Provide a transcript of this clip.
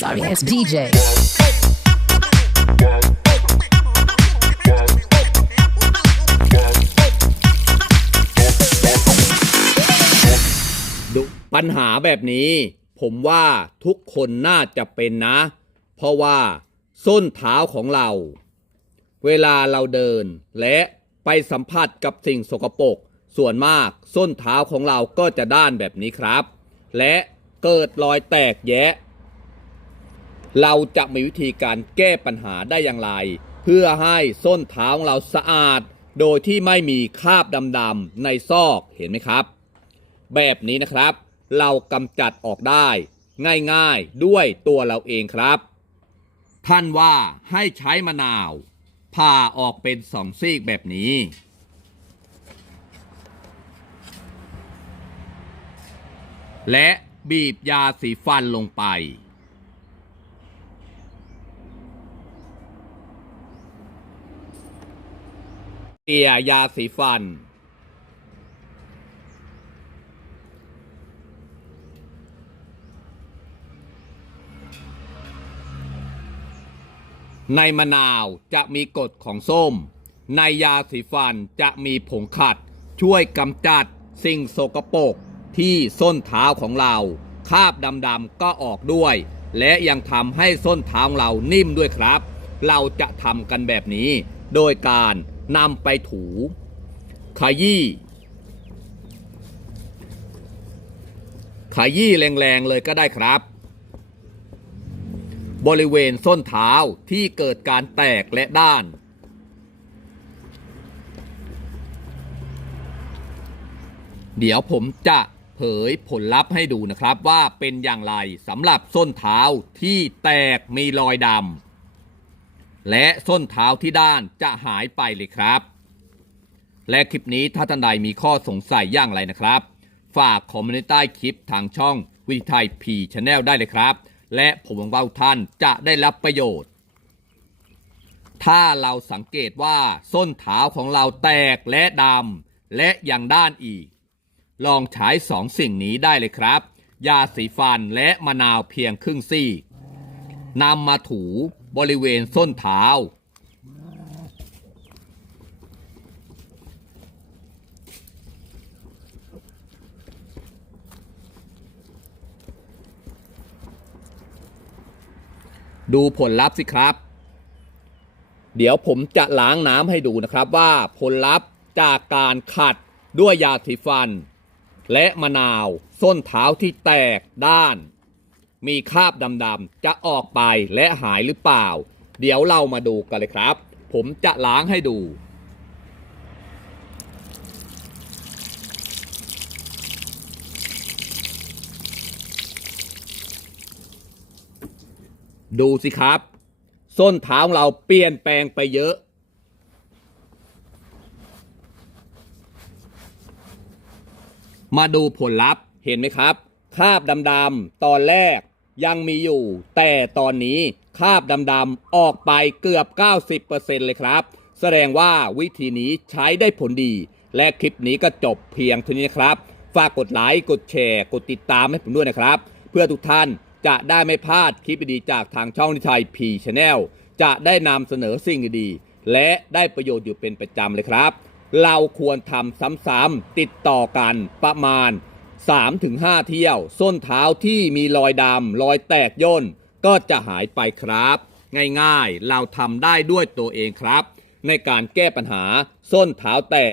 sorry ass DJ. ดูปัญหาแบบนี้ ผมว่าทุกคนน่าจะเป็นนะ เพราะว่า ส้นเท้าของเรา เวลาเราเดิน และไปสัมผัสกับสิ่งสกปรกส่วนมากส้นเท้าของเราก็จะด้านแบบนี้ครับ และเกิดรอยแตกแยะ เราจะมีวิธีการแก้ปัญหาได้อย่างไร เพื่อให้ส้นเท้าของเราสะอาด โดยที่ไม่มีคราบดำๆในซอกเห็นไหมครับ แบบนี้นะครับ เรากำจัดออกได้ ง่ายๆด้วยตัวเราเองครับ ท่านว่าให้ใช้มะนาวผ่าออกเป็นสองซีกแบบนี้ และบีบยาสีฟันลงไป เตียยาสีฟัน ในมะนาวจะมีกรดของส้ม ในยาสีฟันจะมีผงขัด ช่วยกำจัดสิ่งโสกปรกที่ส้นเท้าของเรา คราบดำๆก็ออกด้วย และยังทำให้ส้นเท้าของเรานิ่มด้วยครับ เราจะทำกันแบบนี้ โดยการ นำไปถู ขยี้ ขยี้แรงๆเลยก็ได้ครับ บริเวณส้นเท้าที่เกิดการแตกและด้านเดี๋ยวผมจะเผยผลลัพธ์ให้ดูนะครับว่าเป็นอย่างไรสำหรับส้นเท้าที่แตกมีรอยดำ และส้นเท้าที่ด้านจะหายไปเลยครับ และคลิปนี้ถ้าท่านใดมีข้อสงสัยอย่างไรนะครับ ฝากคอมเมนต์ใต้คลิปทางช่องวิทยไทยพีชแนลได้เลยครับ และผมหวังว่าท่านจะได้รับประโยชน์ ถ้าเราสังเกตว่าส้นเท้าของเราแตกและดำและยังด้านอีก ลองใช้สองสิ่งนี้ได้เลยครับ ยาสีฟันและมะนาวเพียงครึ่งซี่นำมาถู บริเวณส้นเท้า ดูผลลัพธ์สิครับ เดี๋ยวผมจะล้างน้ำให้ดูนะครับว่าผลลัพธ์จากการขัดด้วยยาสีฟัน และมะนาว ส้นเท้าที่แตกด้าน มีคราบดำๆจะออกไปและหายหรือเปล่า เดี๋ยวเรามาดูกันเลยครับ ผมจะล้างให้ดูดูสิครับ ส้นเท้าของเราเปลี่ยนแปลงไปเยอะ มาดูผลลัพธ์เห็นไหมครับ คราบดำๆตอนแรกยังมีอยู่ แต่ตอนนี้คราบดำๆออกไปเกือบ 90%เลยครับ แสดงว่าวิธีนี้ใช้ได้ผลดี และคลิปนี้ก็จบเพียงเท่านี้ครับ ฝากกดไลค์ กดแชร์ กดติดตามให้ผมด้วยนะครับ เพื่อทุกท่านจะได้ไม่พลาดคลิปดีๆจากทางช่องนิชัยพีชแนลจะได้นำเสนอสิ่งดีๆและได้ประโยชน์อยู่เป็นประจำเลยครับ เราควรทำซ้ำๆติดต่อกันประมาณ 3-5เที่ยว ส้นเท้าที่มีรอยดำรอยแตกย่น ก็จะหายไปครับ ง่ายๆ เราทำได้ด้วยตัวเองครับ ในการแก้ปัญหาส้นเท้าแตก